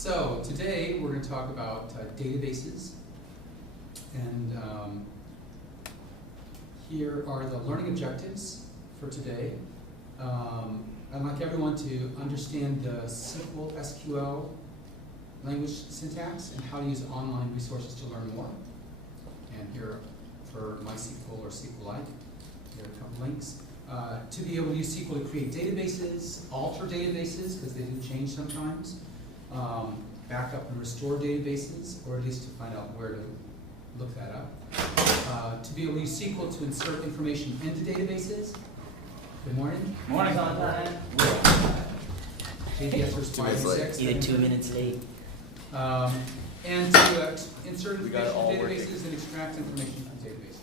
So today we're going to talk about databases, and here are the learning objectives for today. I'd like everyone to understand the simple SQL language syntax and how to use online resources to learn more. And here for MySQL or SQLite, here are a couple links. To be able to use SQL to create databases, alter databases, because they do change sometimes, back up and restore databases, or at least to find out where to look that up. To be able to use SQL to insert information into databases. Good morning. Morning. JBS was 5 and 6. You're 2 minutes late. And to insert information into databases and extract information from databases.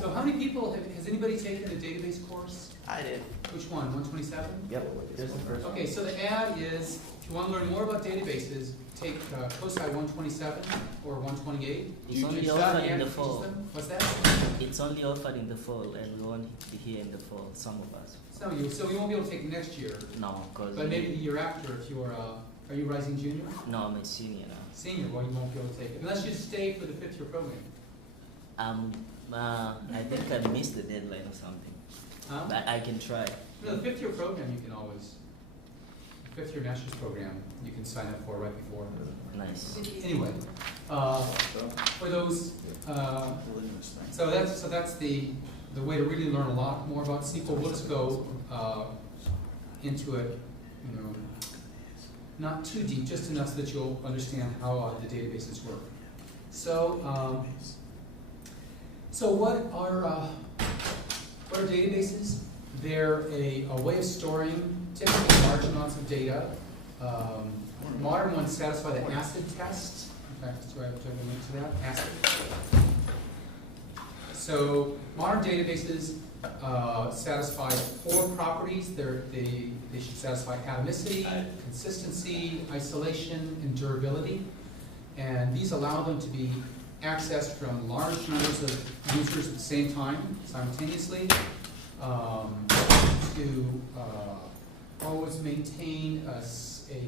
So how many people, has anybody taken the database course? I did. Which one, 127? Yep, there's the first one. Okay, so the ad is, if you want to learn more about databases, take COSI 127 or 128. It's only You offered study in the and fall. teach them. What's that? It's only offered in the fall, and we won't be here in the fall, some of us. Some of you, so you won't be able to take it next year, No, because... but maybe the year after if you are you rising junior? No, I'm a senior now. Senior, well you won't be able to take it, unless you stay for the 5th year program. I think I missed the deadline or something. Huh? But I can try. No, the 5th year program you can always, 5th year master's program you can sign up for right before. Nice. Anyway, for those, so that's the way to really learn a lot more about SQL. We'll just go into it, you know, not too deep, just enough so that you'll understand how the databases work. So, what are databases? They're a way of storing typically large amounts of data. Modern ones satisfy the ACID test. In fact, do I have a link to that? ACID. So modern databases satisfy 4 properties. They should satisfy atomicity, consistency, isolation, and durability. And these allow them to be accessed from large numbers of users at the same time, simultaneously, to always maintain a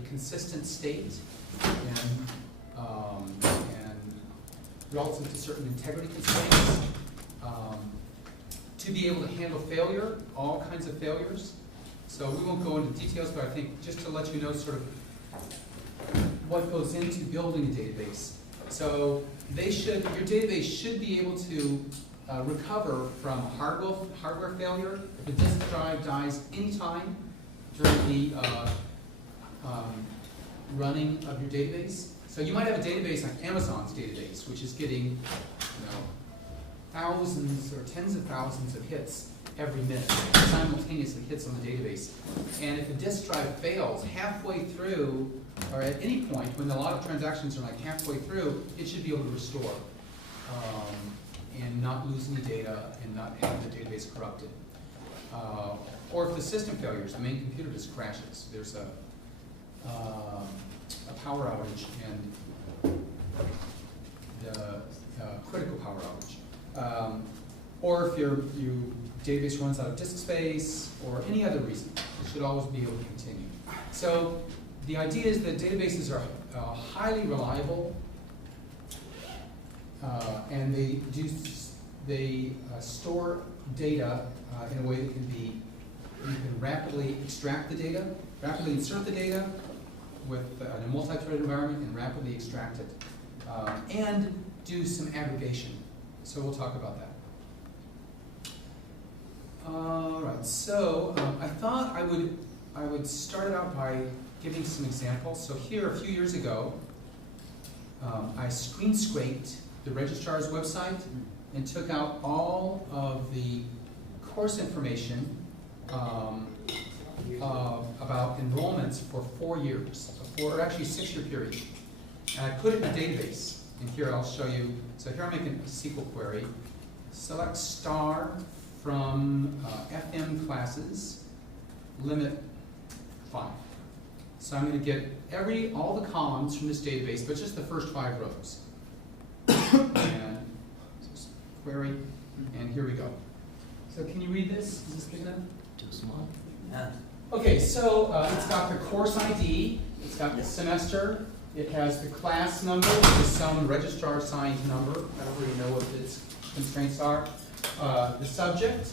consistent state and relative to certain integrity constraints, to be able to handle failure, all kinds of failures. So we won't go into details, but I think just to let you know sort of what goes into building a database. So your database should be able to recover from hardware failure. If the disk drive dies anytime during the running of your database. So you might have a database like Amazon's database, which is getting, thousands or tens of thousands of hits every minute, simultaneously hits on the database. And if a disk drive fails halfway through, or at any point when a lot of transactions are like halfway through, it should be able to restore and not lose any data and not have the database corrupted. Or if the system failures, the main computer just crashes. There's a power outage and the critical power outage. Or if your database runs out of disk space, or any other reason, it should always be able to continue. So the idea is that databases are highly reliable, and they store data in a way that you can rapidly extract the data, rapidly insert the data with in a multi-threaded environment, and rapidly extract it, and do some aggregation. So we'll talk about that. All right. So I thought I would start out by giving some examples. So here, a few years ago, I screen scraped the registrar's website and took out all of the course information about enrollments for 4 years, or actually 6-year period. And I put it in a database. And here I'll show you. So here I'm making a SQL query. Select star from FM classes, limit 5. So I'm going to get all the columns from this database, but just the first 5 rows. And so query, and here we go. So can you read this? Is this big enough? Too small? Okay, so it's got the course ID, It's got the semester. It has the class number, which is some registrar-assigned number. I don't really know what its constraints are. The subject,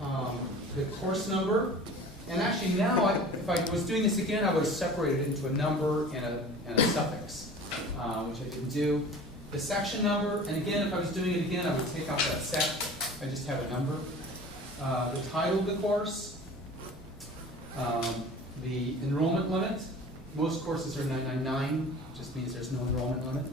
the course number, and actually now, if I was doing this again, I would have separated it into a number and a suffix, which I didn't do. The section number, and again, if I was doing it again, I would take out that sec. I just have a number. The title of the course, the enrollment limit. Most courses are 999, just means there's no enrollment limit.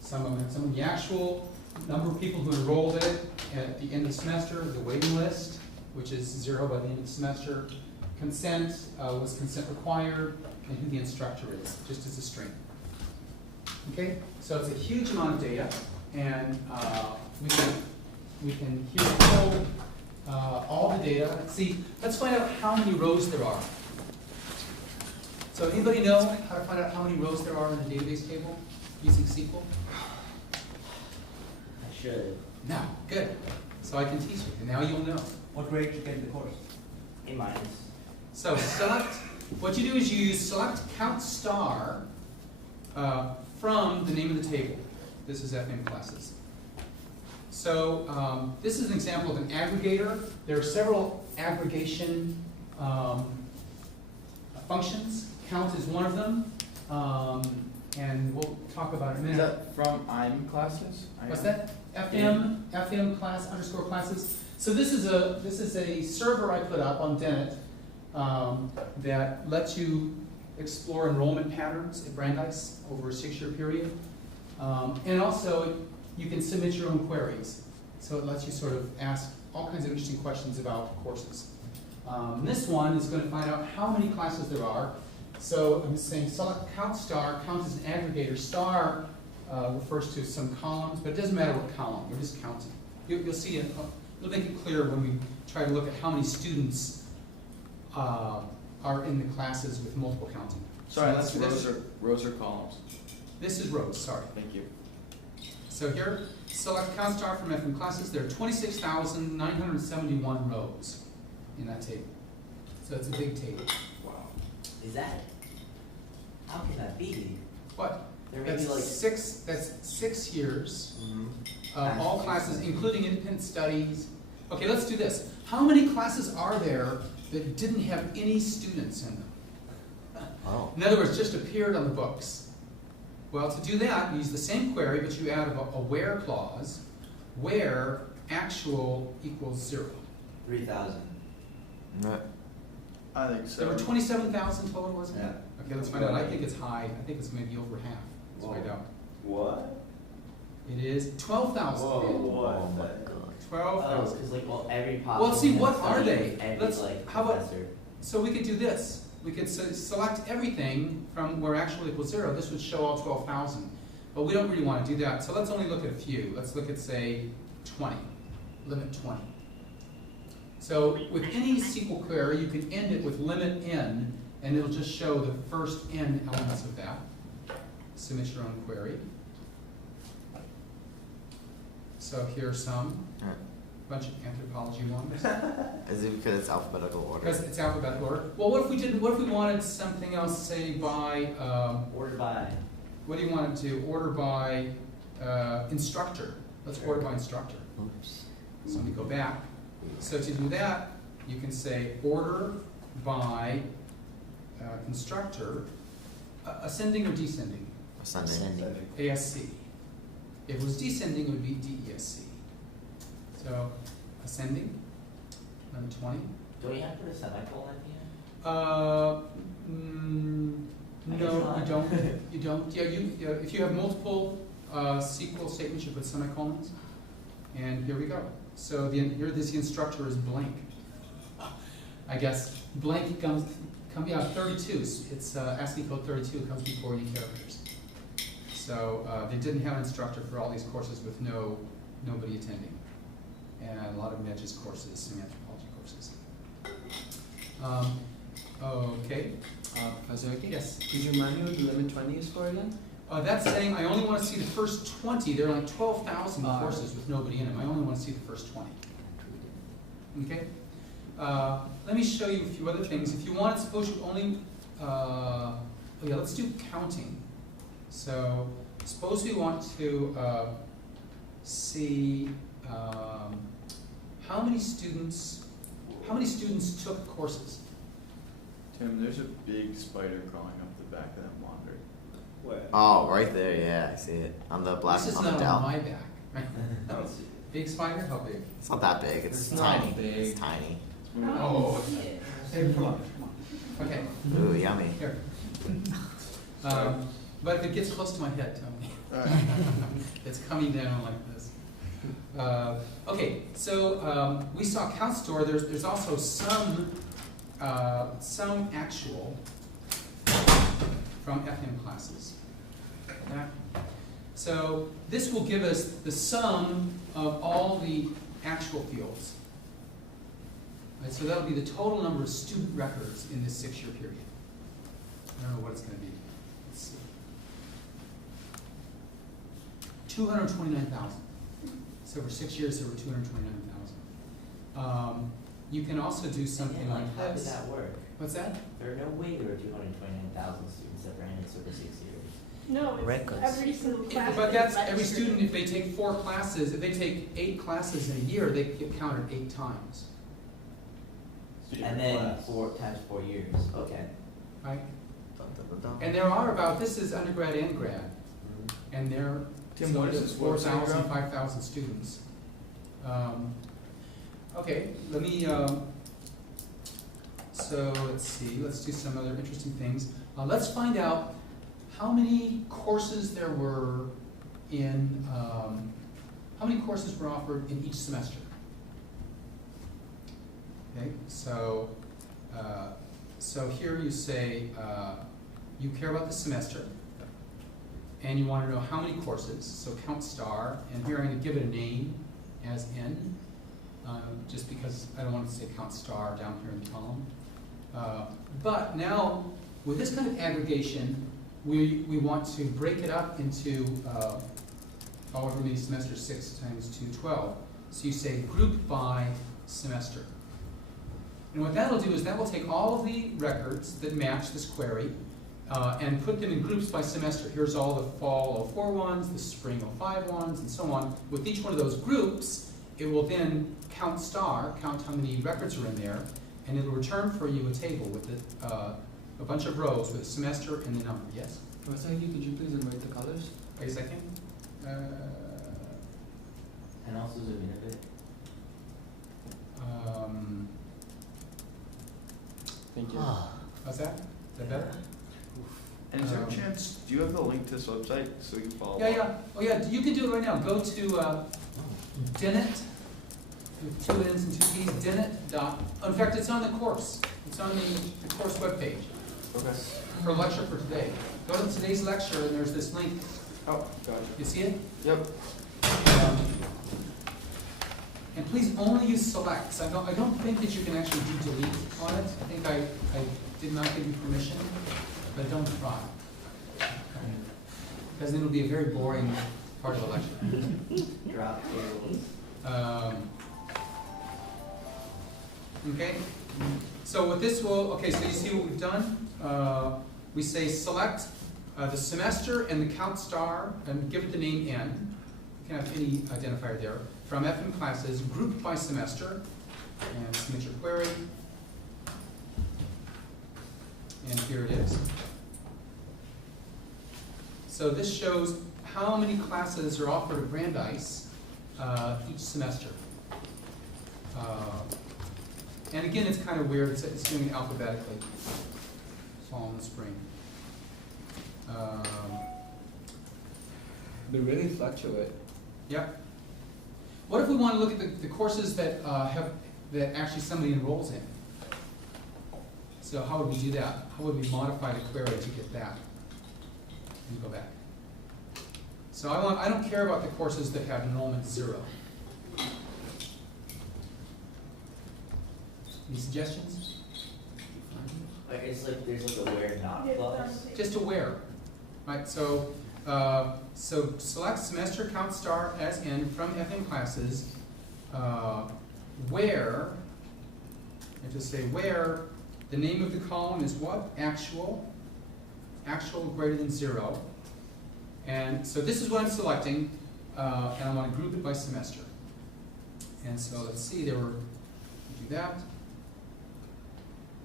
Some of the actual number of people who enrolled in it at the end of the semester, the waiting list, which is 0 by the end of the semester. Consent, was consent required, and who the instructor is, just as a string. Okay, so it's a huge amount of data, and we can here pull all the data. Let's find out how many rows there are. So anybody know how to find out how many rows there are in the database table using SQL? I should. No, good. So I can teach you, and now you'll know. What grade did you get in the course? A-. So select, what you do is you use select count star from the name of the table. This is FM classes. So this is an example of an aggregator. There are several aggregation functions. Count is one of them, and we'll talk about it in a minute. Is that from IM classes? What's that? FM class underscore classes. So this is a server I put up on Dennett that lets you explore enrollment patterns at Brandeis over a 6-year period, and also you can submit your own queries. So it lets you sort of ask all kinds of interesting questions about courses. This one is going to find out how many classes there are. So I'm saying select count star. Count is an aggregator. Star refers to some columns, but it doesn't matter what column. We're just counting. You'll see it. It'll make it clear when we try to look at how many students are in the classes with multiple counting. Sorry, that's rows or columns. This is rows. Sorry. Thank you. So here, select count star from FM classes. There are 26,971 rows in that table. So it's a big table. Wow. Is that? How can that be? What? There may That's be like that's 6 years. Mm-hmm. All classes, including independent studies. Okay, let's do this. How many classes are there that didn't have any students in them? Oh. In other words, just appeared on the books. Well, to do that, you use the same query, but you add a where clause, where actual equals 0. 3,000. No. I think so. There were 27,000 total, wasn't it? Yeah. Okay, let's find out. I think it's high. I think it's maybe over half. Let's find out. What? It is 12,000. Oh my God. 12,000. Because like, well, every possible. Well, see, what study are they? with every, Let's, like, how about, professor. so we could do this. We could select everything from where actual equals 0. This would show all 12,000. But we don't really want to do that. So let's only look at a few. Let's look at, say, 20. Limit 20. So with any SQL query, you can end it with limit n, and it'll just show the first n elements of that. Submit your own query. So here's some. Bunch of anthropology ones. Is it because it's alphabetical order? Because it's alphabetical order. Well, what if we wanted something else, say by, Ordered by. what do you want to do? Order by instructor. Let's order by instructor. Oops. So let me go back. So to do that, you can say order by instructor, ascending or descending? Ascending. ASC. If it was descending, it would be DESC. So ascending, number 20. Do we have to put a semicolon at the end? No, you don't. You don't. Yeah, if you have multiple SQL statements, you put semicolons. And here we go. So here the instructor is blank. I guess blank comes 32. It's ASCII code 32. It comes before any characters. So they didn't have an instructor for all these courses with nobody attending. And a lot of Medges courses, some anthropology courses. Okay. Professor Aki? Yes. Could you remind me what the limit 20 is for again? That's saying I only want to see the first 20. There are like 12,000 courses with nobody in them. I only want to see the first 20. Okay? Let me show you a few other things. If you want, suppose you only let's do counting. So suppose we want to see how many students took courses. Tim, there's a big spider crawling up the back of that monitor. Where? Oh, right there. Yeah, I see it on the black This is on the not dell. on my back, right? I don't see. Big spider? How big? It's not that big. It's It's not tiny. big. It's tiny. Oh. Hey, come on. Okay, Ooh, yummy. here. But if it gets close to my head, tell me. It's coming down like this. Okay, so we saw count store. There's also some actual from FM classes. Okay? So this will give us the sum of all the actual fields. Right, so that'll be the total number of student records in this 6-year period. I don't know what it's going to be. Let's see. 229,000. So for 6 years, there were 229,000. You can also do something Yeah, like how did this. that work? What's that? There are no way there were 229,000 students that ran this over 6 years. No, it's Records. every single class. But that's is every registered. student. If they take 4 classes, if they take 8 classes in a year, they get counted 8 times, And then 4 times 4 years. Okay. right? And there are about, this is undergrad and grad, and there Tim, what is this website 4,000, you're on? 5,000 students. Okay, let me, so let's see, let's do some other interesting things. Let's find out how many courses there were in, how many courses were offered in each semester. Okay, so, so here you say, you care about the semester, and you want to know how many courses, so count star, and here I'm going to give it a name as n, just because I don't want to say count star down here in the column. But now, with this kind of aggregation, we want to break it up into however many semesters, 6 times 2, 12. So you say group by semester. And what that'll do is that will take all of the records that match this query and put them in groups by semester. Here's all the fall 04 ones, the spring 05 ones, and so on. With each one of those groups, it will then count star, count how many records are in there, and it'll return for you a table with a bunch of rows with a semester and the number. Yes? Professor, could you please invite the colors? Wait a second. And also zoom in a bit. Thank you. How's that? Is that better? And is there a Um, chance, do you have the link to this website so we can follow Yeah, along? yeah. Oh, yeah. You can do it right now. Go to Dennett, with 2 N's and 2 T's, Dennett dot. In fact, it's on the course. It's on the course webpage Okay. for lecture for today. Go to today's lecture, and there's this link. Oh, gotcha. You see it? Yep. And please only use selects. I don't think that you can actually do delete on it. I think I did not give you permission, but don't try. Because then it'll be a very boring part of the lecture. Drop tables. Okay, so with this will, okay, so you see what we've done? We say select the semester and the count star and give it the name n. You can have any identifier there. From FM classes, grouped by semester, and submit your query. And here it is. So this shows how many classes are offered at Brandeis each semester. And again, it's kind of weird. It's doing it alphabetically. Fall and spring. They really fluctuate. Yep. What if we want to look at the courses that that actually somebody enrolls in? So how would we do that? How would we modify the query to get that? And go back. So I don't care about the courses that have enrollment 0. Any suggestions? It's like there's like a where not clause. Just aware, right? So, so select semester count star as n from FM classes, where, and just say where The name of the column is what? Actual. Actual greater than 0. And so this is what I'm selecting, and I want to group it by semester. And so let's see, do that.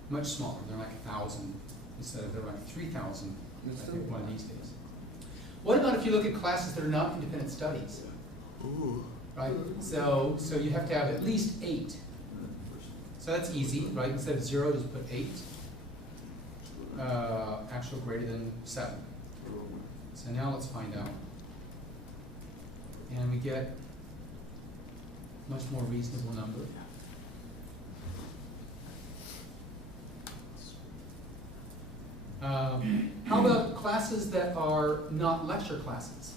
Much smaller, they're like 1,000 instead of they're like 3,000, I think, one of these days. What about if you look at classes that are not independent studies? Ooh. Right? So you have to have at least 8. So that's easy, right? Instead of 0, just put 8. Actual greater than 7. So now let's find out. And we get a much more reasonable number. How about classes that are not lecture classes?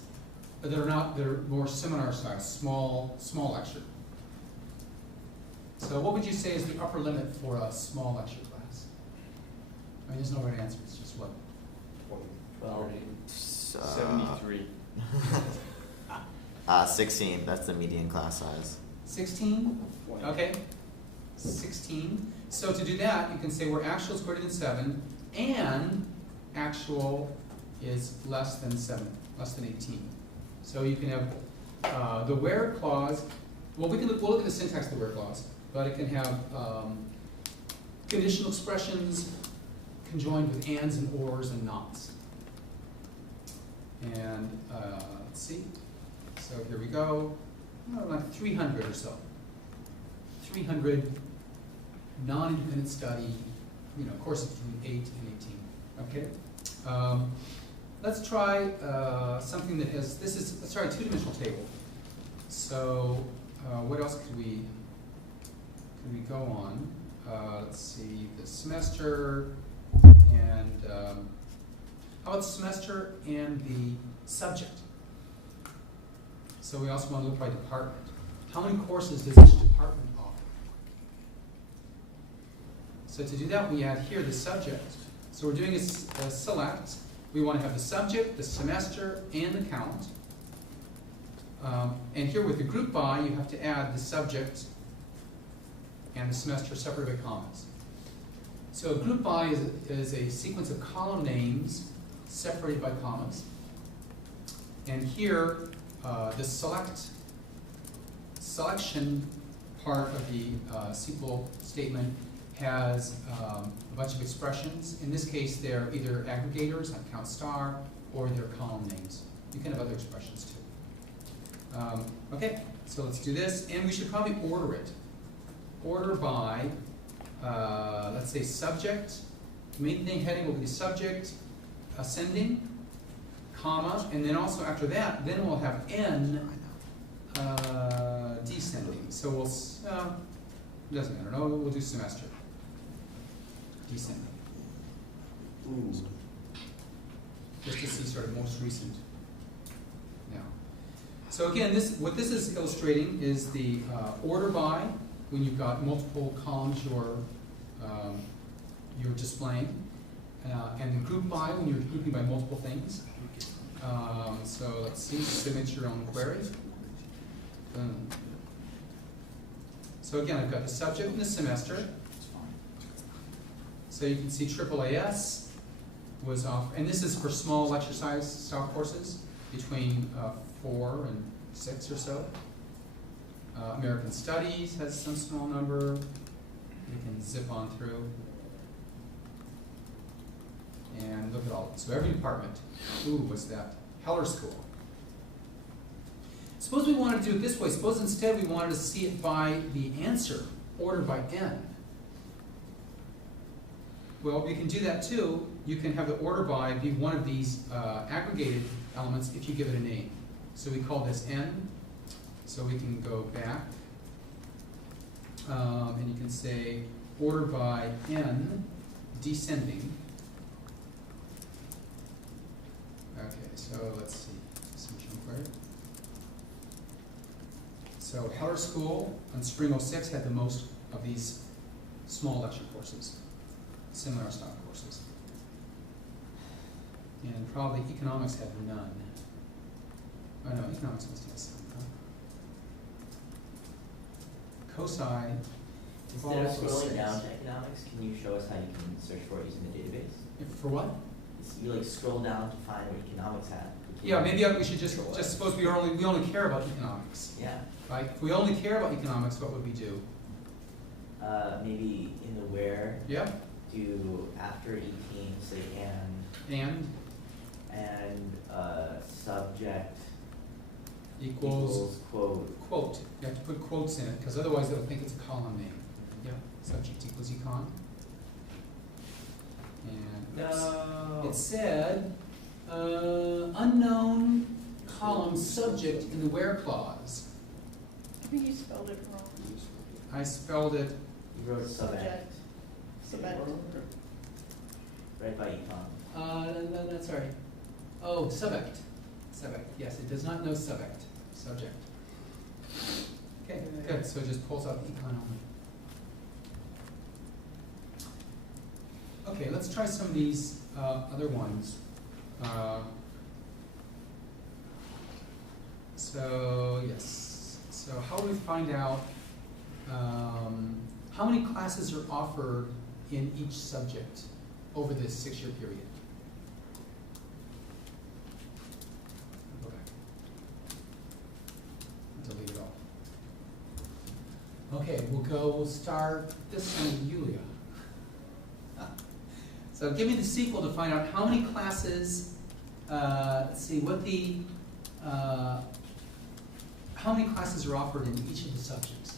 That are more seminar size, small lecture. So what would you say is the upper limit for a small lecture class? I mean, there's no right answer, it's just what? 73. 16, that's the median class size. 16? Okay, 16. So to do that, you can say where actual is greater than 7 and actual is less than 7, less than 18. So you can have the where clause. Well, we'll look at the syntax of the where clause, but it can have conditional expressions conjoined with ands and ors and nots. And let's see. So here we go. Like 300 or so. 300 non-independent study, courses between 8 and 18. Okay. Let's try something that has. Let's try a two-dimensional table. So what else could we go on? Let's see, the semester and how about semester and the subject? So we also want to look by department. How many courses does each department offer? So to do that, we add here the subject. So we're doing a select. We want to have the subject, the semester, and the count. And here with the group by, you have to add the subject and the semester separated by commas. So group by is a sequence of column names separated by commas. And here, the selection part of the SQL statement has a bunch of expressions. In this case, they're either aggregators, like count star, or they're column names. You can have other expressions too. Okay, so let's do this, and we should probably order it. Order by, let's say subject, main thing heading will be subject, ascending, comma, and then also after that, then we'll have n descending. So we'll, doesn't matter, no, we'll do semester. Descending. Ooh. Just to see sort of most recent now. So again, what this is illustrating is the order by, when you've got multiple columns you're displaying, and the group by, when you're grouping by multiple things. So let's see, submit your own query. Boom. So again, I've got the subject and the semester. So you can see AAAS was off, and this is for small lecture size style courses between 4 and 6 or so. American Studies has some small number. You can zip on through. And look at all. So every department. Ooh, what's that? Heller School. Suppose we wanted to do it this way. Suppose instead we wanted to see it by the answer, ordered by n. Well, we can do that too. You can have the order by be one of these aggregated elements if you give it a name. So we call this n. So we can go back. And you can say order by n descending. Okay, so let's see. So Heller School on Spring 06 had the most of these small lecture courses, seminar style courses. And probably economics had none. Oh no, economics must have some. Huh? COSI Instead of Also scrolling six. down to economics, can you show us how you can search for it using the database? For what? You like scroll down to find what economics had. Yeah, maybe we should just suppose we only care about economics, Yeah, right? If we only care about economics, what would we do? maybe in the where, Yeah, do after 18, say and subject equals quote. quote. You have to put quotes in it, because otherwise they'll think it's a column name. Yeah, subject equals econ. And oops. No. It said, unknown column subject in the where clause. I think you spelled it wrong. I spelled it, You wrote subject, Subject. right by econ. no, that's right. Oh, subject. Subject, yes, it does not know subject, subject. Okay, good, so it just pulls out econ only. Okay, let's try some of these other ones. So, yes, so how do we find out how many classes are offered in each subject over this 6-year period? Go back. Delete it all. Okay, we'll start this one with Yulia. So give me the sequel to find out how many classes, let's see, how many classes are offered in each of the subjects.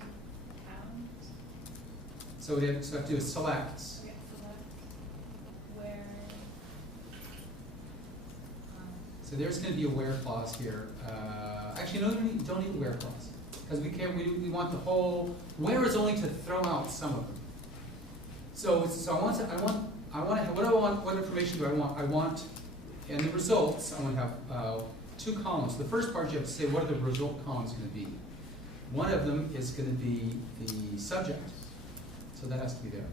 Count. So we have to do a select. Okay, select. Where. So there's going to be a where clause here. Actually, no, don't need a where clause, because we want the whole, where is only to throw out some of them. So what information do I want? I want, in the results, I want to have 2 columns. The first part you have to say what are the result columns going to be. One of them is going to be the subject, so that has to be there,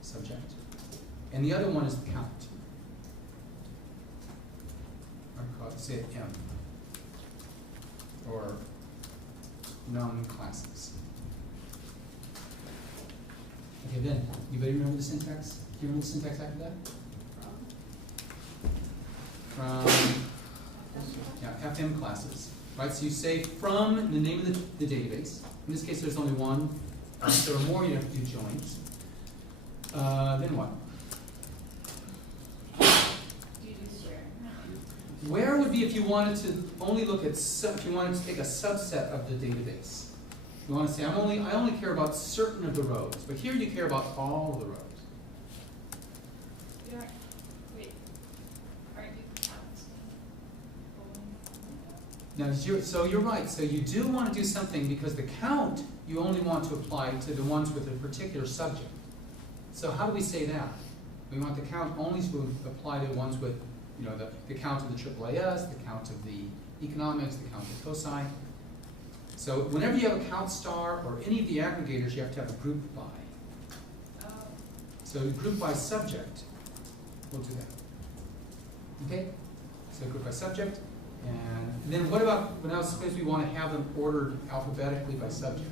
subject. And the other one is the count. Or call it, say it M, or num classes. Okay, then, anybody remember the syntax? Do you remember the syntax after that? From, yeah, FM classes, right? So you say from the name of the database. In this case, there's only one. If there are more, you have to do joins. Then what? Do you do where? Where would be if you wanted to only look at if you wanted to take a subset of the database. You want to say I only care about certain of the rows, but here you care about all of the rows. You aren't, wait, aren't you counting? Now, so you're right. So you do want to do something because the count you only want to apply to the ones with a particular subject. So how do we say that? We want the count only to apply to the ones with, the count of the AAAS, the count of the economics, the count of the cosine. So whenever you have a count star or any of the aggregators, you have to have a group by. Oh. So group by subject, we'll do that. Okay? So group by subject. And then what about, now suppose we want to have them ordered alphabetically by subject.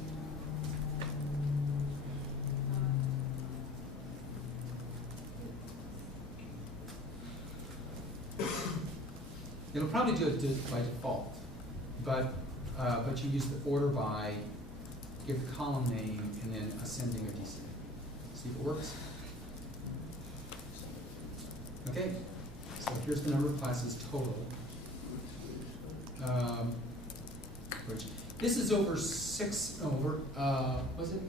It'll probably do it by default, but you use the order by, give the column name, and then ascending or descending. See if it works. Okay, so here's the number of classes total. This is over was it?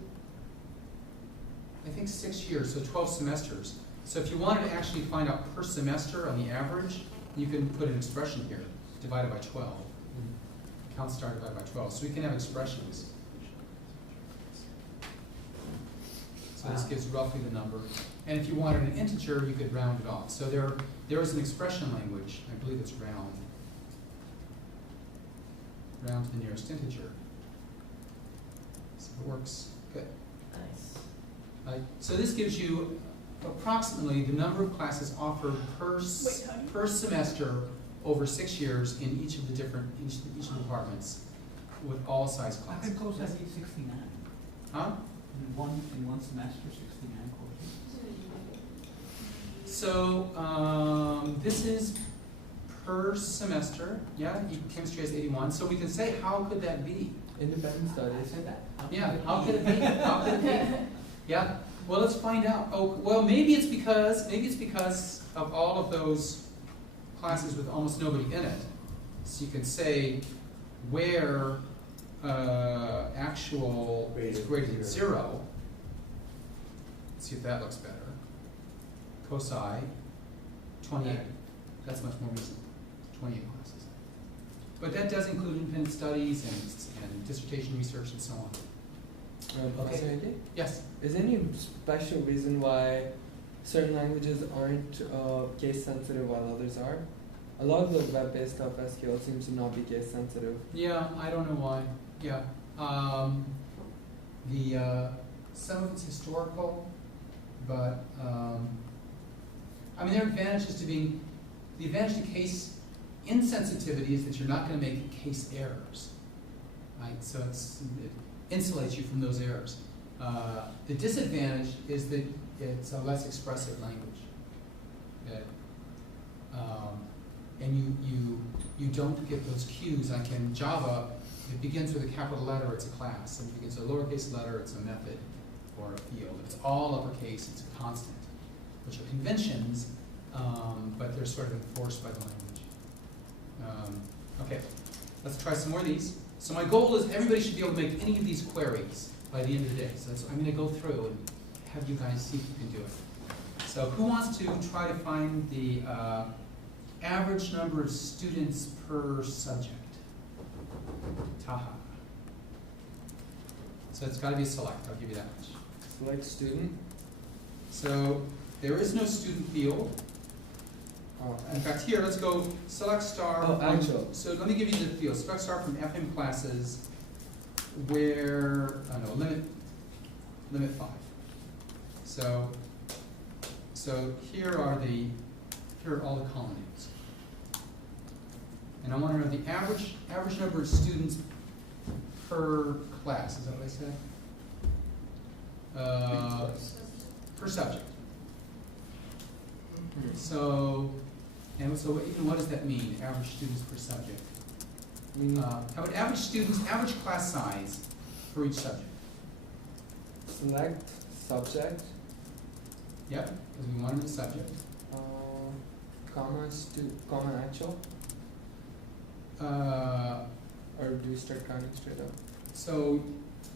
I think 6 years, so 12 semesters. So if you wanted to actually find out per semester on the average, you can put an expression here, divided by 12. Count star divided by 12. So we can have expressions. So this gives roughly the number. And if you wanted an integer, you could round it off. So there is an expression language, I believe it's round. Round to the nearest integer. So it works. Good. Nice. So this gives you approximately the number of classes offered per semester over 6 years in each of the different each of the departments. with all size I classes. could coach at 69. Huh? In one semester, 69 courses. So, this is per semester, yeah, chemistry has 81, so we can say, how could that be? Independent I studies. said that. Yeah, how could it be? How could it be? Yeah, well, let's find out. Oh, well, maybe it's because of all of those classes with almost nobody in it. So you can say where actual is greater than 0. Let's see if that looks better. COSI, 28. That's much more recent. 28 classes. But that does include independent studies and dissertation research and so on. Okay. Okay. Yes. Is there any special reason why certain languages aren't case sensitive while others are? A lot of the web-based stuff, SQL, seems to not be case sensitive. Yeah, I don't know why. Yeah. Some of it's historical, but I mean, there are advantages to being. The advantage to case insensitivity is that you're not going to make case errors, right? So it insulates you from those errors. The disadvantage is that it's a less expressive language. And you don't get those cues. Like in Java, it begins with a capital letter, it's a class. And if it begins with a lowercase letter, it's a method or a field. If it's all uppercase, it's a constant, which are conventions, but they're sort of enforced by the language. Okay, let's try some more of these. So my goal is everybody should be able to make any of these queries by the end of the day. So I'm going to go through and have you guys see if you can do it. So who wants to try to find the average number of students per subject? Taha. So it's got to be a select, I'll give you that much. Select student. So there is no student field. In fact, here, let's go select star. Oh, actual. So let me give you the field. Select star from FM classes where, limit 5. So here are all the column names. And I want to know the average number of students per class. Is that what I said? Per subject. So what does that mean? Average students per subject. How about average students, average class size for each subject? Select subject. Yep, because we wanted the subject. Comma actual. Or do we start counting straight up? So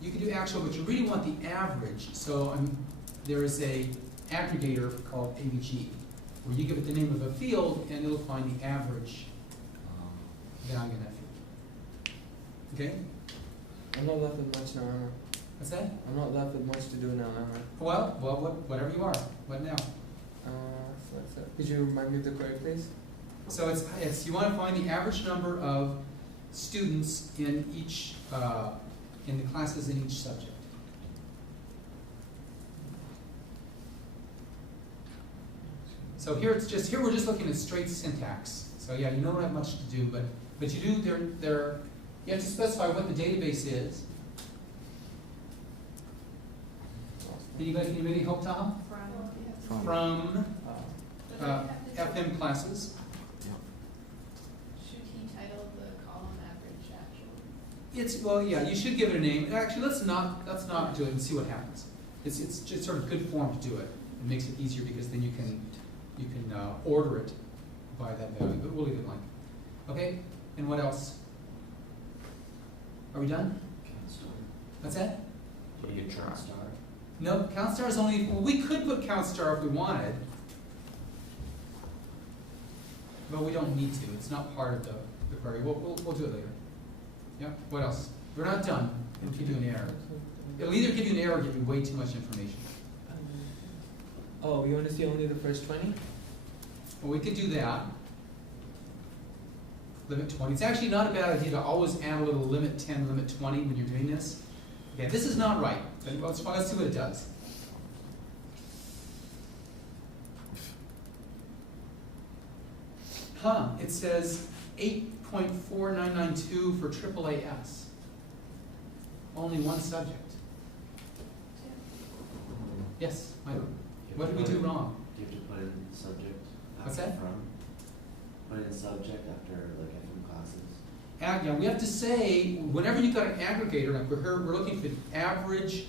you can do actual, but you really want the average. So there is a aggregator called AVG, where you give it the name of a field and it'll find the average value in that field. Okay? I'm not left with much now, am What's that? I? I'm not left with much to do now, am I? Well, whatever you are. What now? Select that. Could you remind me of the query, please? So it's you want to find the average number of students in each in the classes in each subject. So here we're just looking at straight syntax. So yeah, you don't have much to do, but you do you have to specify what the database is. Anybody need help, Taha? From FM classes. Should he title the column average actual? Yeah, you should give it a name. Actually, let's not do it and see what happens. It's just sort of good form to do it. It makes it easier because then you can order it by that value. But we'll leave it blank. Okay. And what else? Are we done? What's that? What do you try? No, count star is only. Well, we could put count star if we wanted, but we don't need to. It's not part of the query. We'll do it later. Yeah. What else? We're not done. It'll give you an error. It'll either give you an error or give you way too much information. Oh, you want to see only the first 20? Well, we could do that. Limit 20. It's actually not a bad idea to always add a little limit 10, limit 20 when you're doing this. Okay, this is not right. But let's see what it does. It says 8.4992 for AAAS. only one subject. Yes, Michael? What did we do wrong? Do you have to put in subject What's after that? from? Put in subject after like FM classes? Yeah, we have to say, whenever you've got an aggregator, like we're looking for the average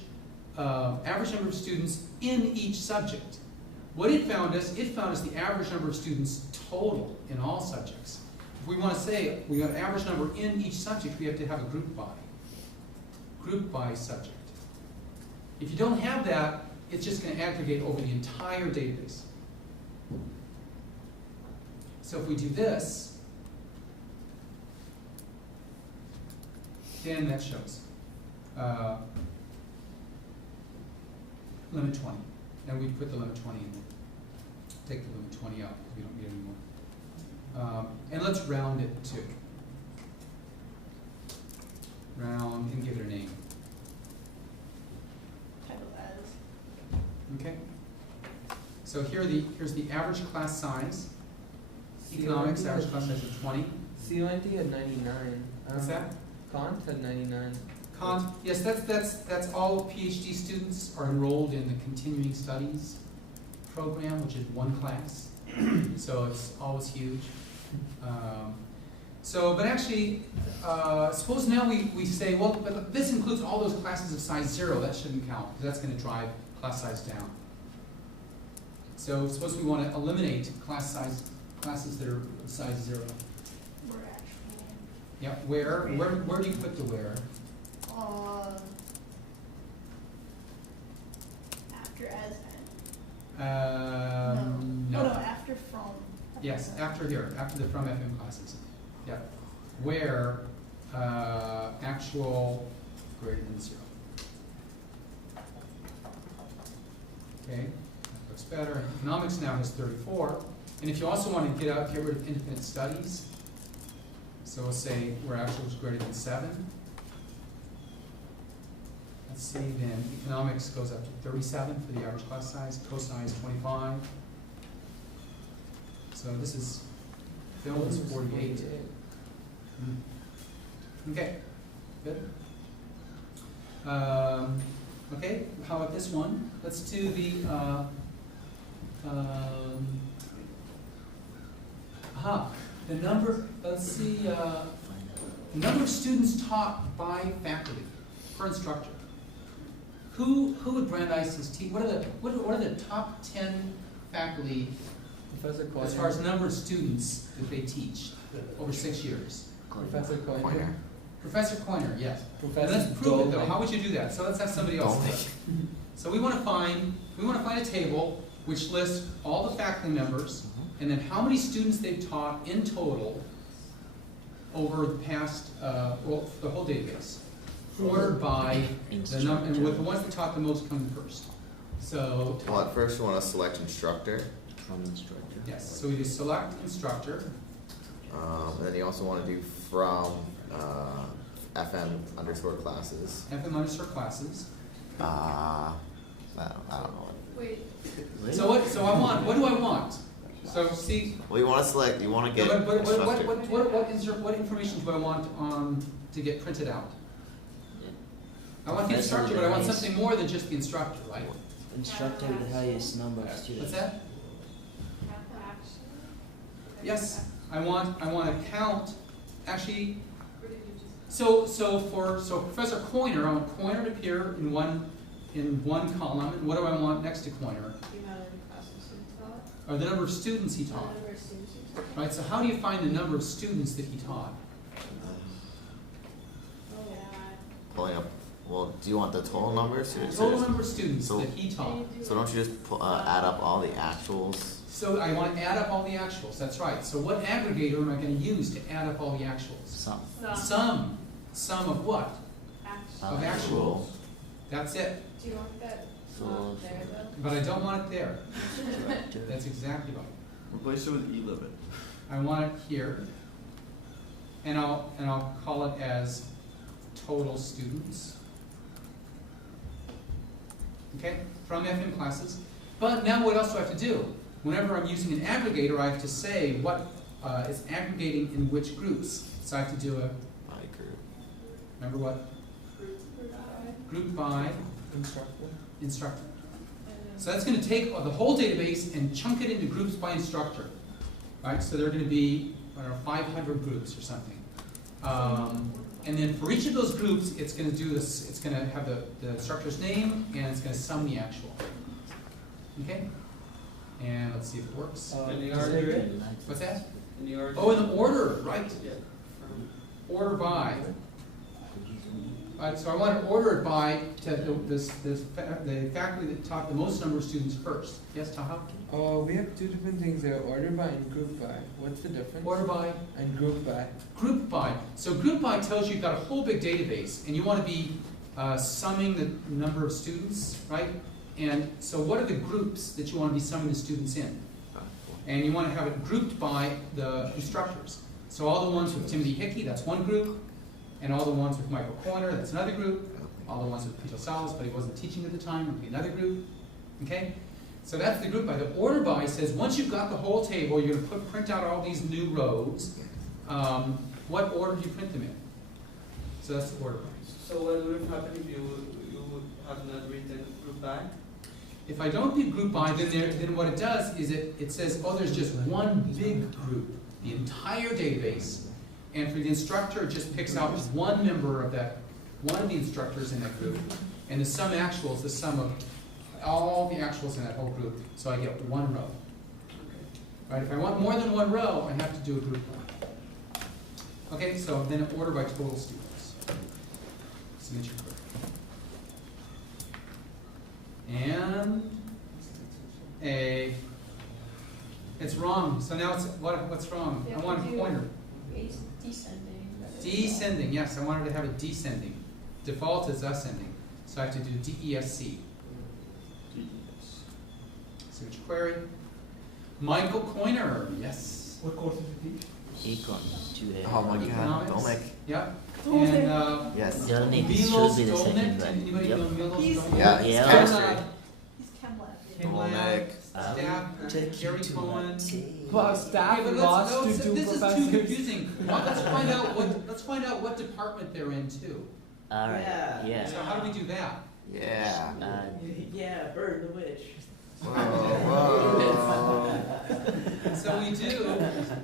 number of students in each subject. What it found us the average number of students total in all subjects. If we want to say we got an average number in each subject, we have to have a group by subject. If you don't have that, it's just going to aggregate over the entire database. So if we do this, then that shows limit 20. And we put the limit 20 in there. Take the limit 20 out because we don't need it anymore. And let's round it too. Round and give it a name. Title as. Okay? So here's the average class size. Economics, average class size of 20. CONT had 99. What's that? Kant had 99. Kant, yes, that's all PhD students are enrolled in the continuing studies program, which is one class. So it's always huge. But actually, suppose now we say, well, but this includes all those classes of size 0. That shouldn't count, because that's going to drive class size down. So suppose we want to eliminate classes that are of size 0. We're actually. Yeah, where do you put the where? After as and. No. Oh, no, after from. Yes, after here, after the from FM classes. Yeah. Where actual greater than 0. Okay, that looks better. Economics now has 34. And if you also want to get rid of independent studies, so we'll say where actual is greater than 7. Let's see, then economics goes up to 37 for the average class size, co-size 25. So this is, Phil is 48. Okay, good. Okay, how about this one? Let's do the, the number, let's see, the number of students taught by faculty per instructor. Who at Brandeis is teaching? What are the top 10 faculty Professor Coyne. as far as number of students that they teach over 6 years? Professor Coyne. Pointer. Professor Coyner, yes. Professor Let's prove it though. Dolbeck. How would you do that? So let's have somebody else do it. So we want to find a table which lists all the faculty members and then how many students they've taught in total over the past the whole database, ordered by the number, and with the ones that taught the most coming first. So Well, at first you want to select instructor, From instructor. yes, so we do select instructor. and then you also want to do from FM_ classes. FM underscore classes. I don't know. Wait. Really? So what do I want? So see, Well, you want to select. You want to get instructor. what information do I want to get printed out? I want the Professor instructor, with but I the want highest- something more than just the instructor, right? Instructor with the highest number of students. What's that? Yes, I want to count. Actually, so Professor Coyner, I want Coyner to appear in one column, and what do I want next to Coyner? The amount of classes students taught. Or the number of students he The taught. number of students he taught. Right. So how do you find the number of students that he taught? Oh, yeah. Pulling up. Well, do you want the total numbers? Or Total number of students So- that he taught. So don't you just add up all the actuals? So I want to add up all the actuals. That's right. So what aggregator am I going to use to add up all the actuals? Some. Sum of what? Actually. Of actuals. That's it. Do you want that So- not there though? But I don't want it there. Instructor. That's exactly right. Replace it with E-limit. I want it here, and I'll call it as total students. Okay, from FM classes. But now what else do I have to do? Whenever I'm using an aggregator, I have to say what is aggregating in which groups. So I have to do a, My group. remember what? group by Instructor. instructor. So that's going to take the whole database and chunk it into groups by instructor. Right? So there are going to be, I don't know, 500 groups or something. And then for each of those groups, it's going to do this. It's going to have the instructor's name, and it's going to sum the actual. Okay? And let's see if it works. In the order. What's that? In the order. Oh, in the order, right? Yeah. Order by. So I want to order it by the faculty that taught the most number of students first. Yes, Taha? We have two different things there, order by and group by. What's the difference? Order by. And group by. Group by. So group by tells you you've got a whole big database, and you want to be summing the number of students, right? And so what are the groups that you want to be summing the students in? And you want to have it grouped by the instructors. So all the ones with Timothy Hickey, that's one group. And all the ones with Michael Corner, that's another group. All the ones with Peter Salas, but he wasn't teaching at the time, would be another group. Okay? So that's the group by. The order by says once you've got the whole table, you're going to print out all these new rows. What order do you print them in? So that's the order by. So what would happen if you would have not written group by? If I don't do group by, then what it does is it says, oh, there's just one big group, the entire database. And for the instructor, it just picks out one member of that, one of the instructors in that group. And the sum actual is the sum of all the actuals in that whole group. So I get one row. Right? If I want more than one row, I have to do a group by. Okay, so then order by total students. Submit your query. And it's wrong. So now it's what's wrong? I want a pointer. Descending. Descending, yes, I wanted to have it descending. Default is ascending. So I have to do DESC. Search query. Michael Coiner, yes. What course did you teach? Econ, 2A. Oh my god, Economics. Dolmek. Yep. And Yes. Journey Milos should be the second Dolnik. one. Anybody Yep. know Milos He's- Dolnik? Yeah, Yeah. chemistry. He's chem lab. Chem lab, staff, Jerry Cohen. Well, staff Okay, but lots let's, to do this is too professors. confusing. Let's find out what department they're in too. Alright, Yeah. yeah. So how do we do that? Yeah. Yeah, Bird the Witch. Whoa. So we do.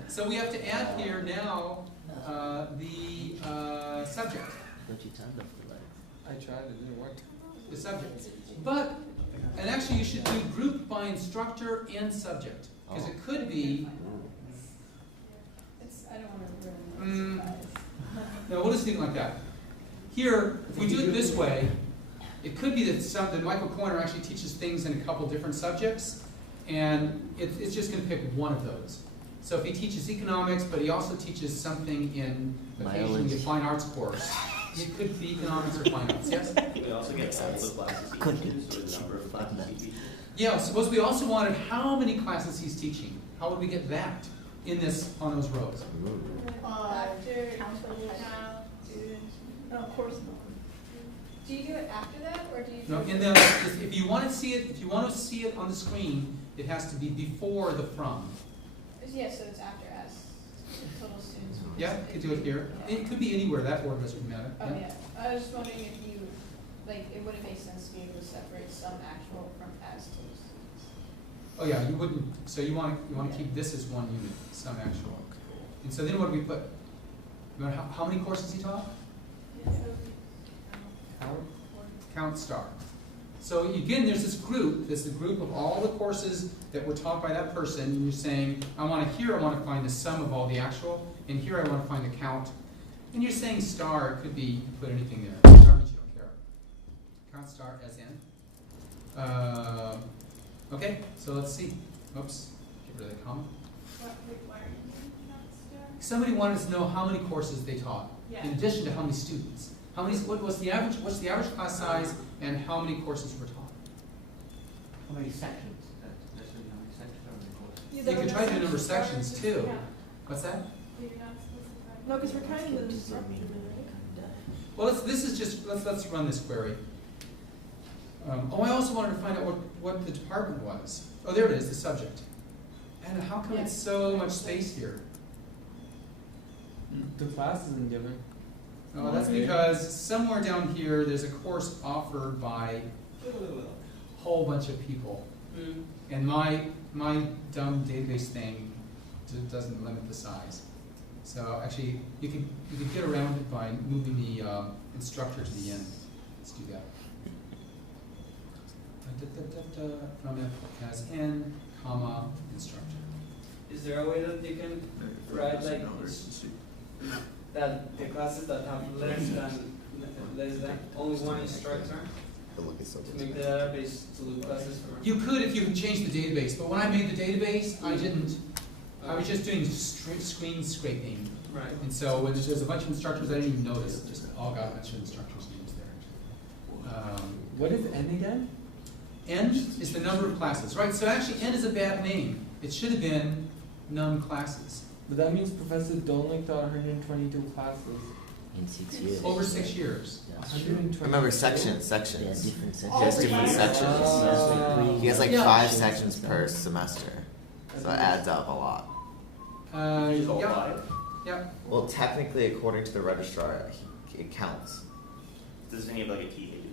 So we have to add here now the subject. Don't you turn off the light? I tried, it didn't work. The subject. But, and actually you should do group by instructor and subject. Because it could be, I don't want to ruin the surprise. no, we'll just think like that. Here, if we do it this way, it could be that Michael Corner actually teaches things in a couple different subjects, and it's just going to pick one of those. So if he teaches economics, but he also teaches something in occasionally a Biology. fine arts course, it could be economics or fine arts, yes? We also get all the classes he teaches or the number of classes he teaches. Yeah, suppose we also wanted how many classes he's teaching. How would we get that in this, on those rows? After council child, students, no, of course not. Do you do it after that, or do you? No, do in it- the, if you want to see it on the screen, it has to be before the from. Yeah, so it's after as total students. Yeah, you could do it here. It could be anywhere, that order doesn't matter. Oh, yeah, I was just wondering if you, like, it wouldn't make sense to be able to separate some actual from as total students. Oh yeah, you wouldn't, so you want to keep this as one unit, some actual. And so then what do we put? How many courses he taught? Count star. So again, there's this group, there's the group of all the courses that were taught by that person, and you're saying, I want to find the sum of all the actual, and here I want to find the count. And you're saying star, it could be, you put anything there. Star means you don't care. Count star as in. Okay, so let's see. Oops, get rid of the comma. Why are you doing that stuff? Somebody wanted to know how many courses they taught, Yeah. in addition to how many students. What's the average class size, and how many courses were taught? How many sections? That's really how many sections are in the course. You could try to do number of sections too. What's that? No, because we're kind of disrupting it. Well, let's run this query. I also wanted to find out what the department was. Oh, there it is, the subject. And how come it's so much space here? The class isn't given. Oh, that's because somewhere down here, there's a course offered by a whole bunch of people. Mm. And my dumb database thing doesn't limit the size. So actually, you can get around it by moving the instructor to the end. Let's do that. From it as n, comma, instructor. Is there a way that you can write like that the classes that have less than only one instructor The look is so to good. make the database to look classes for? You could if you could change the database, but when I made the database, I didn't. I was just doing screen scraping. Right. And so when there's a bunch of instructors, I didn't even notice. Just all got a bunch of instructors' names there. What is N again? N is the number of classes, right? So actually, N is a bad name. It should have been num classes. But that means Professor Dolnick taught 122 classes. In 6 years. Over 6 years. Yeah. 122. Remember sections. Yeah, different sections. All He has different different sections. He has like Yeah. 5 sections per semester, so it adds up a lot. Yeah. Yeah. Well, technically, according to the registrar, it counts. Doesn't he have like a key to do it?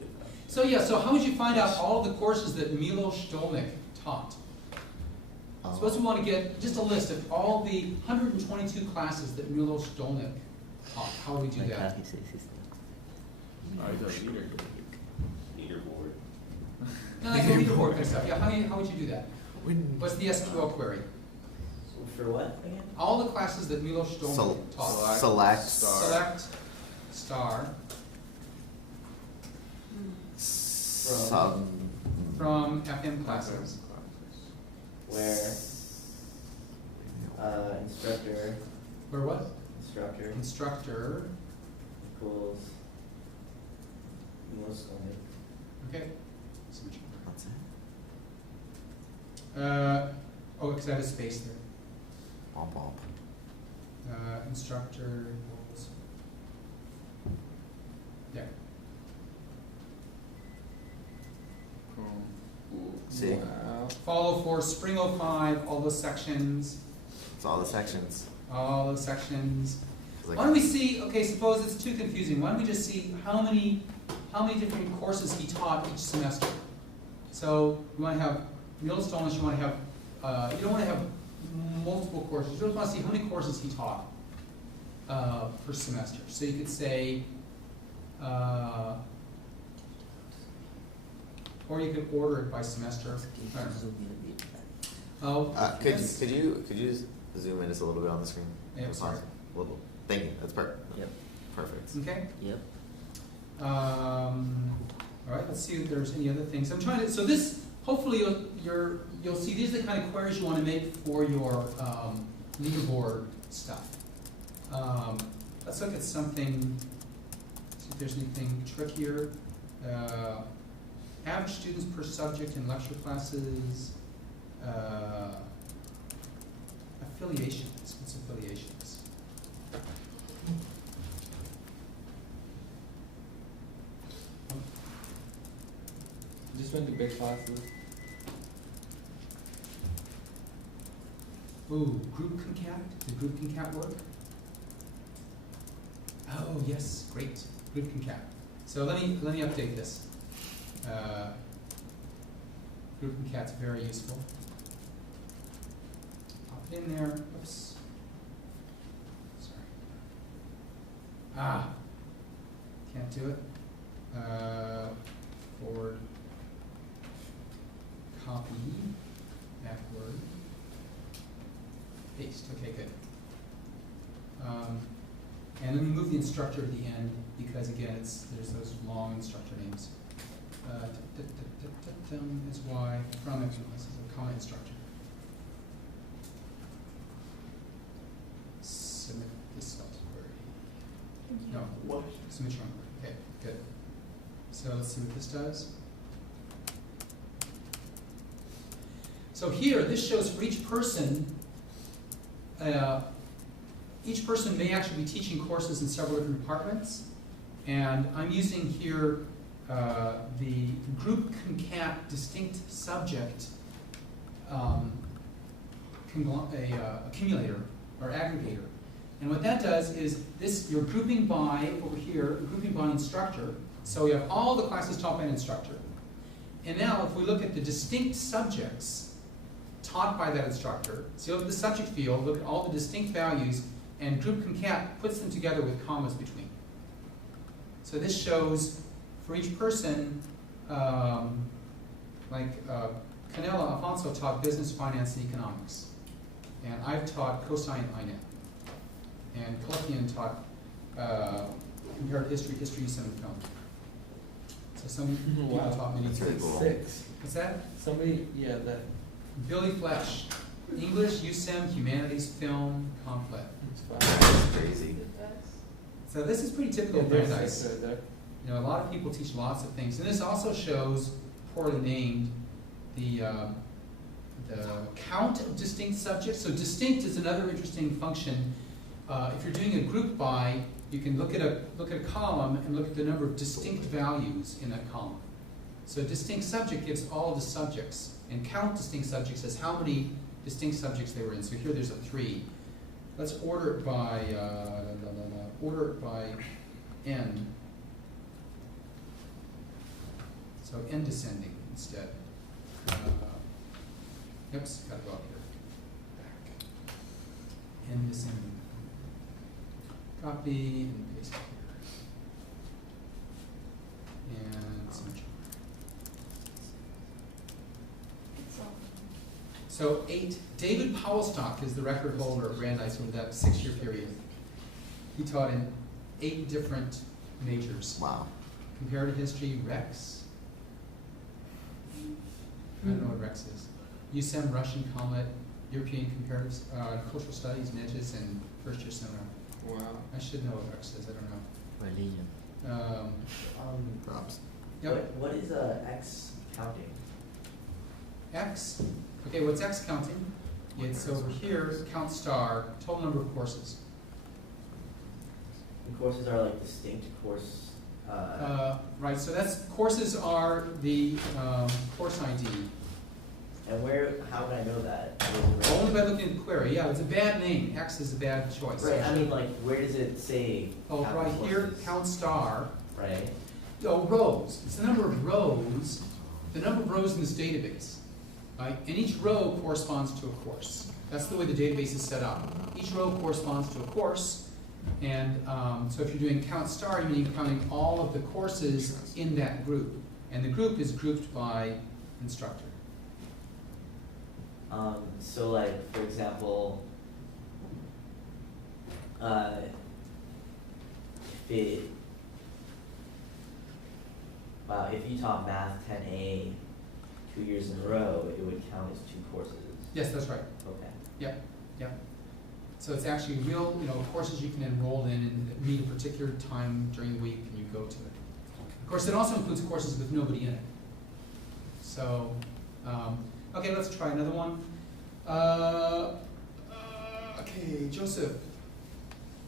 So yeah, so how would you find out all of the courses that Milos Dolnick taught? Suppose we want to get just a list of all the 122 classes that Milos Dolnick taught. How would we do Like that? how he says his name. Oh, he does either. Leaderboard. No, that's a leaderboard kind of stuff. Yeah, how would you do that? What's the SQL query? For what again? All the classes that Milos Dolnick taught. Select. Select star Sub. from FM classes. Where instructor Where what? Instructor. equals most only. Okay. That's it. Oh, because I have a space there. Womp womp. Instructor equals. There. See, Wow. Follow for Spring 05, all those sections. it's all the sections. All those sections. It's like- Why don't we see, okay, suppose it's too confusing, why don't we just see how many different courses he taught each semester? So you want to have, Milos Dolnick, you want to have, you don't want to have multiple courses, you just want to see how many courses he taught per semester. So you could say, or you could order it by semester. I don't know. Zoom in a bit. Oh, Could that's- you zoom in just a little bit on the screen? Yeah, sorry. A little. Thank you. That's perfect. Yep. Perfect. Okay. Yep. All right, let's see if there's any other things. I'm trying to, so this, hopefully you'll see these are the kind of queries you want to make for your leaderboard stuff. Let's look at something, see if there's anything trickier. Average students per subject in lecture classes. Affiliations, what's affiliations? Just went to big classes. Ooh, group concat, did group concat work? Oh, yes, great, group concat. So let me update this. Group concat's very useful. Pop it in there, oops. Sorry. Ah, can't do it. Forward, copy, backward. Paste, okay, good. And let me move the instructor at the end because again, there's those long instructor names. Is Y from this is a comma instructor. Submit this query. No, What? submit your own query. Okay, good. So let's see what this does. So here, this shows for each person may actually be teaching courses in several different departments. And I'm using here the group concat distinct subject accumulator or aggregator. And what that does is this, you're grouping by, over here, grouping by instructor. So you have all the classes taught by an instructor. And now if we look at the distinct subjects taught by that instructor, so you look at the subject field, look at all the distinct values, and group concat puts them together with commas between. So this shows for each person, Canela Alfonso taught business, finance, and economics. And I've taught cosine INET. And Kalekian taught comparative history, use and film. So some people taught many That's really things. cool. 6. What's that? Somebody, yeah, that. Billy Flesh, English, USEM, humanities, film, complet. It's fine. That's crazy. So this is pretty typical of there's Brandeis. 6 right there. You know, a lot of people teach lots of things, and this also shows, poorly named, the count of distinct subjects. So distinct is another interesting function. If you're doing a group by, you can look at a column and look at the number of distinct values in that column. So distinct subject gives all of the subjects, and count distinct subjects as how many distinct subjects they were in. So here there's a 3. Let's order it by n. So n descending instead. Oops, gotta go up here. Back. N descending. Copy and paste it here. And signature. So 8, David Powellstock is the record holder of Brandeis over that 6-year period. He taught in 8 different majors. Wow. Comparative history, Rex. I don't know what Rex is. USEM, Russian, Comet, European Comparative Cultural Studies, Metis, and first-year seminar. Wow. I should know what Rex is, I don't know. Religion. Props. Yep. What is X counting? X. Okay, what's X counting? It's over here, count star, total number of courses. And courses are like distinct course. Right, so courses are the course ID. And how would I know that? Only by looking at the query. Yeah, it's a bad name. X is a bad choice. Right, I mean, like, where does it say? Oh, count right here, courses? count star. Right. Oh, rows. It's the number of rows, the number of rows in this database. Right? And each row corresponds to a course. That's the way the database is set up. Each row corresponds to a course. And so if you're doing count star, you mean counting all of the courses in that group. And the group is grouped by instructor. So like, for example, if you taught math 10A 2 years in a row, it would count as 2 courses. Yes, that's right. Okay. Yep, yep. So it's actually real, courses you can enroll in and meet a particular time during the week and you go to it. Of course, it also includes courses with nobody in it. So, okay, let's try another one. Okay, Joseph,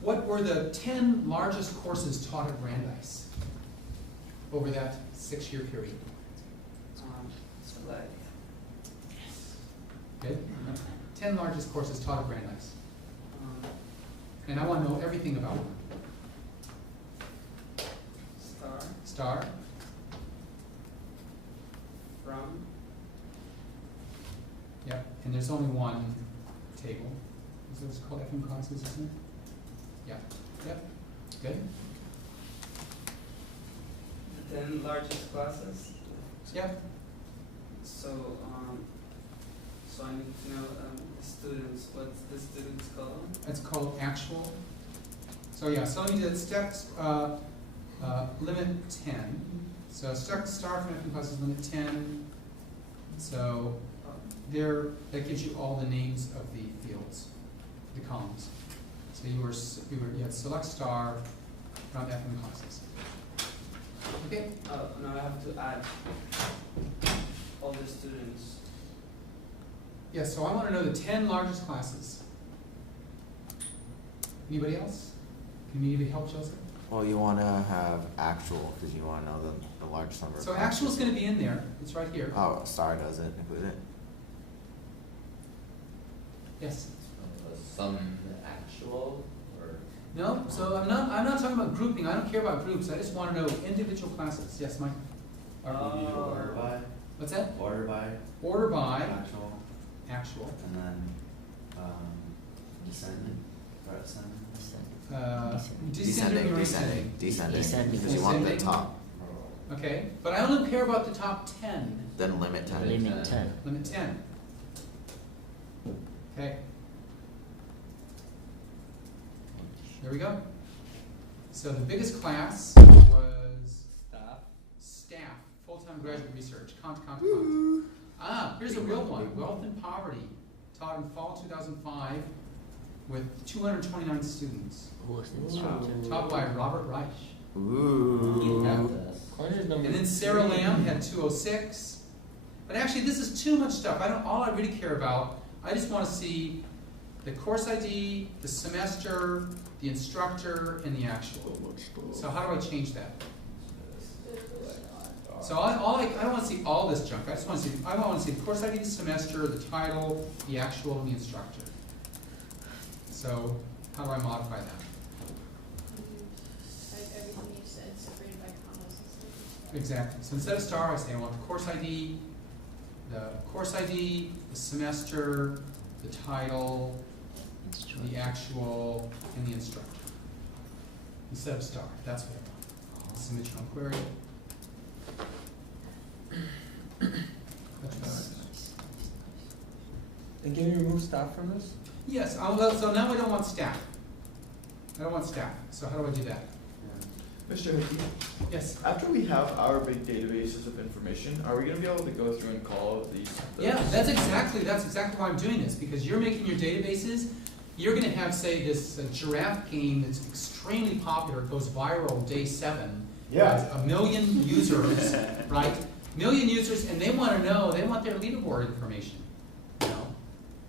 what were the 10 largest courses taught at Brandeis over that 6-year period? Select. Good. 10 largest courses taught at Brandeis. And I want to know everything about them. Star. From. Yep. And there's only one table. Is this called FM classes, isn't it? Yeah. Yep. Good. The 10 largest classes. Yep. So I need to know the students. What's the students called? It's called actual. So yeah, so let me do it. Steps limit 10. So star from FM classes limit 10. So that gives you all the names of the fields, the columns. So you had select star from FM classes. Okay. Oh, no, I have to add all the students. Yeah, so I want to know the 10 largest classes. Anybody else? Can anybody help Joseph? Well, you want to have actual because you want to know the large number. So of actual is classes. going to be in there. It's right here. Oh, star does it include it? Yes. Some actual or No, so I'm not talking about grouping, I don't care about groups, I just wanna know individual classes. Yes, Mike? Order by, What's that? order by, Order by actual, actual, and then, descending, or ascending. descending or Descending, ascending. descending, because you want the Descending. top, Okay, but I only care about the top 10, then limit 10. Limit 10. limit 10. Okay. There we go. So the biggest class was staff, full-time graduate research, cont. Here's a real one, wealth and poverty, taught in fall 2005 with 229 students, Who was the instructor? taught by Robert Reich. Ooh. Corner's number And then Sarah Lamb had 206. But actually, this is too much stuff. All I really care about, I just want to see the course ID, the semester, the instructor, and the actual. So how do I change that? So I don't want to see all this junk. I want to see the course ID, the semester, the title, the actual, and the instructor. So how do I modify that? Everything you said separated by commas and stuff. Exactly. So instead of star, I say I want the course ID, the semester, the title, the actual, and the instructor. Instead of star, that's what I want. Submit your own query. That's better. And can you remove staff from this? Yes, so now I don't want staff. I don't want staff. So how do I do that? Mr. Hickey, Yes. after we have our big databases of information, are we gonna be able to go through and call out these? Yeah, that's exactly why I'm doing this, because you're making your databases, you're gonna have, say, this giraffe game that's extremely popular, goes viral day 7. Yeah. Has 1 million users, right? 1 million users, and they wanna know, they want their leaderboard information, you know?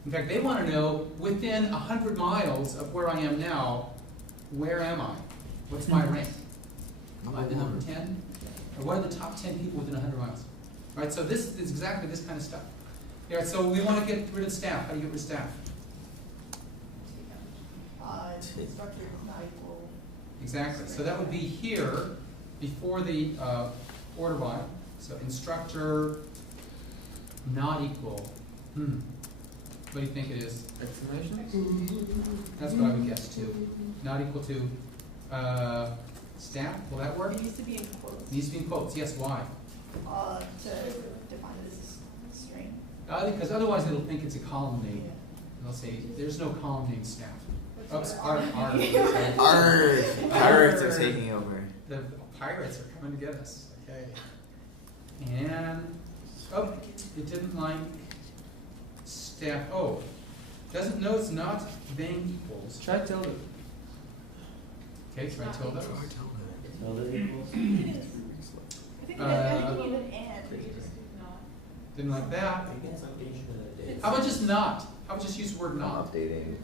In fact, they wanna know, within 100 miles of where I am now, where am I? What's my rank? Am I the number 10? Or what are the top 10 people within 100 miles? Right, so this is exactly this kind of stuff. Yeah, so we want to get rid of staff. How do you get rid of staff? Instructor is not equal. Exactly, so that would be here before the order by. So instructor not equal. What do you think it is? Exclamation? That's what I would guess too. Not equal to staff, will that work? It needs to be in quotes. Needs to be in quotes, yes, why? To define it as a string. Because otherwise it'll think it's a column name. And they'll say, there's no column named staff. Oops, R. Pirates are taking over. The pirates are coming to get us. Okay. And, it didn't like staff. Oh, doesn't know it's not bang equals. Try tilde. Okay, try tilde. Tilde equals? I think you need an and, but you just do not. Didn't like that. How about just not? How about just use the word not? Updating.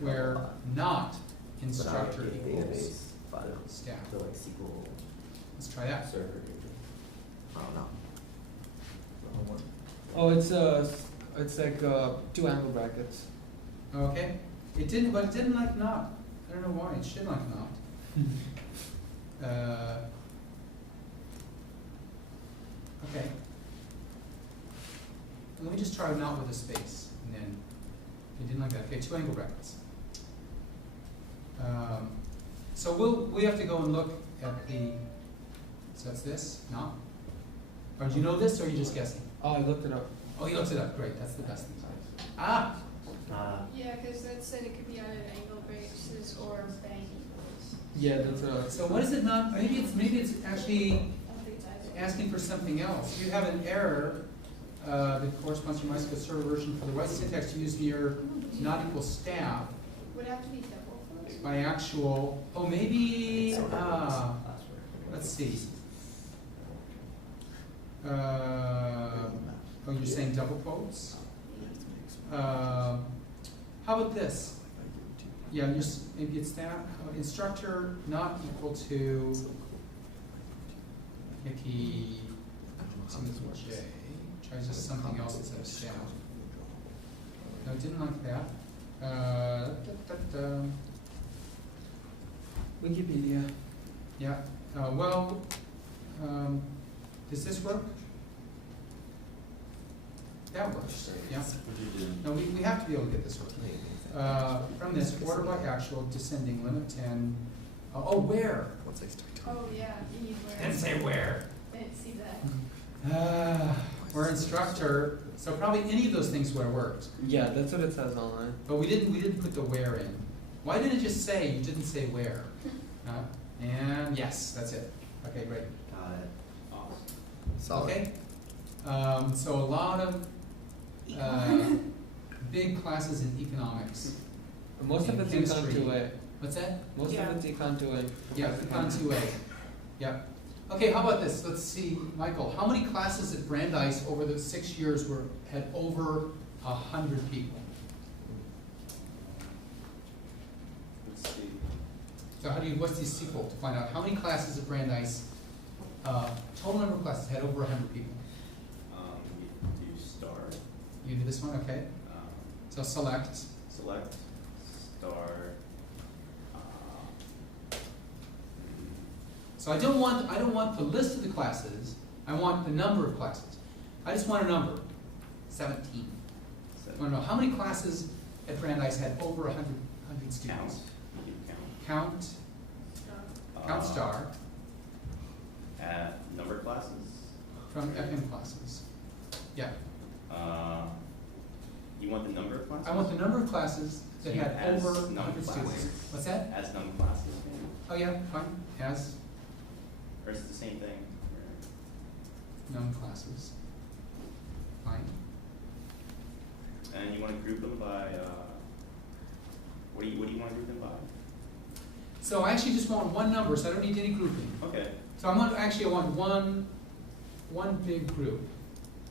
Where not instructor equals staff. So like SQL Let's try that. server. I don't know. Oh, it's like 2 angle brackets. Okay. It didn't like not. I don't know why. It should like not. Okay. Let me just try not with a space, and then it didn't like that. Okay, 2 angle brackets. So we have to go and look at the. So that's this, not. Or do you know this, or are you just guessing? Oh, I looked it up. Oh, you looked it up. Great, that's the best thing. Yeah, because that said it could be on an angle basis or bang equals. Yeah, that's So what is it not? Maybe it's actually I don't think it's either. asking for something else. You have an error that corresponds to your MySQL server version for the right syntax to use near not equal staff Would it have to be double quotes? by actual. Oh, maybe. Let's see. Oh, you're saying double quotes? How about this? Yeah, maybe it's that. Instructor not equal to Mickey Timothy J. Try just something else instead of staff. No, didn't like that. Wikipedia. Yeah, does this work? That works, yeah. What are you doing? No, we have to be able to get this working. From this, order by actual, descending, limit 10. Where? Once they start Oh, yeah, you need where. Didn't say where. I didn't see that. We're instructor, so probably any of those things would have worked. Yeah, that's what it says online. But we didn't put the where in. Why didn't it just say, you didn't say where? And yes, that's it. Okay, great. Got it. Awesome. Solid. Okay. So a lot of big classes in economics. Most of And it's Econ chemistry. 2A. What's that? Most of it's Econ 2A. Yeah, Econ 2A. Yeah. Okay, how about this? Let's see, Michael, how many classes at Brandeis over the 6 years had over 100 people? Let's see. So what's the sequel to find out how many classes at Brandeis, total number of classes had over 100 people? We do star, You do this one, okay? So select. select, star. So I don't want the list of the classes, I want the number of classes. I just want a number, 17. I want to know how many classes at Brandeis had over 100 Count. students. You can Count, count. count star, At number of classes. from FM classes. Yeah, You want the number of classes? I want the number of classes that So had as over number 100 students. classes. What's that? As number of classes, maybe? Oh yeah, fine, as Or is it the same thing? known classes. Fine. And you want to group them by, what do you want to group them by? So I actually just want one number, so I don't need any grouping. Okay, So I want one big group.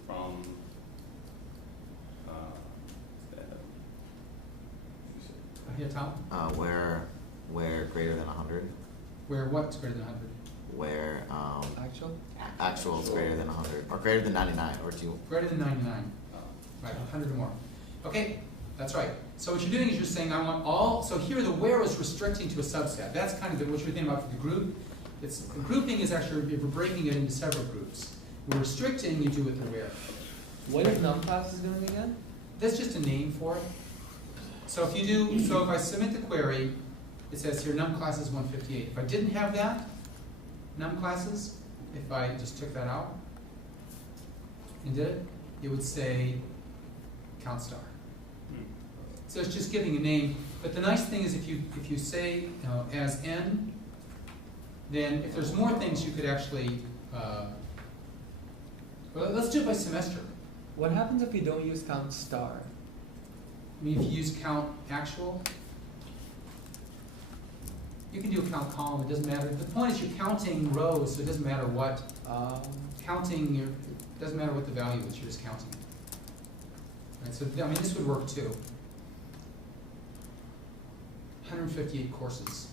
from, Here, Tom, Where greater than 100, where what's greater than 100? where Actual? actual is greater than 100, or greater than 99, or do you, Greater than 99. Right, 100 or more. Okay, that's right. So what you're doing is you're saying I want all, so here the where is restricting to a subset. That's kind of what you're thinking about for the group. The grouping is actually, if we're breaking it into several groups. We're restricting, you do with the where. What is num classes doing again? That's just a name for it. So if I submit the query, it says here num classes 158. If I didn't have that, num classes, if I just took that out and did it, it would say count star. So it's just giving a name. But the nice thing is if you say as n, then if there's more things you could actually, well, let's do it by semester. What happens if you don't use count star? I mean, if you use count actual, you can do a count column, it doesn't matter. The point is you're counting rows, so it doesn't matter what, it doesn't matter what the value is, you're just counting it. Right, so, I mean, this would work too. 158 courses,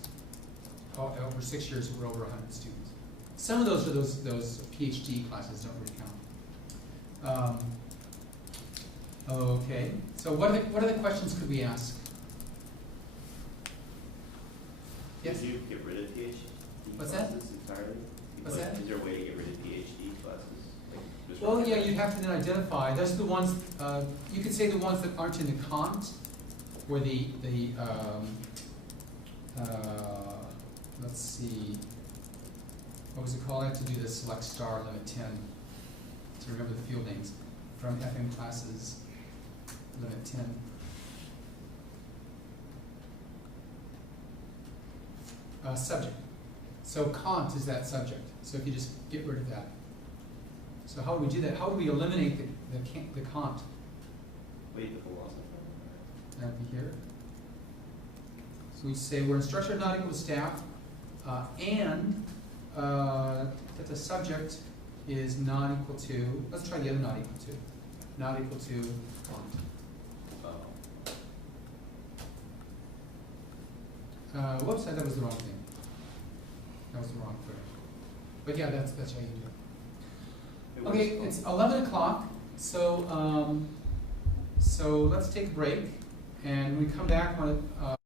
over 6 years, we're over 100 students. Some of those are those PhD classes, don't really count. Okay, so what other questions could we ask? Yes? Did you get rid of PhD What's that? classes entirely? What's that? Is there a way to get rid of PhD classes? Like, just Well, write yeah, it? you'd have to then identify, those are the ones, you could say the ones that aren't in the Kant, or let's see, what was it called? I have to do the select star limit 10 to remember the field names from FM classes limit 10. Subject. So Kant is that subject. So if you just get rid of that. So how do we do that? How do we eliminate the Kant? Wait, the philosopher. That'd be here. So we say we're instructor not equal to staff, and that the subject is not equal to, let's try the other not equal to. Not equal to Kant. Whoops, that was the wrong thing. That was the wrong query. But yeah, that's how you do it. Okay, it's 11 o'clock, so so let's take a break, and when we come back, I want to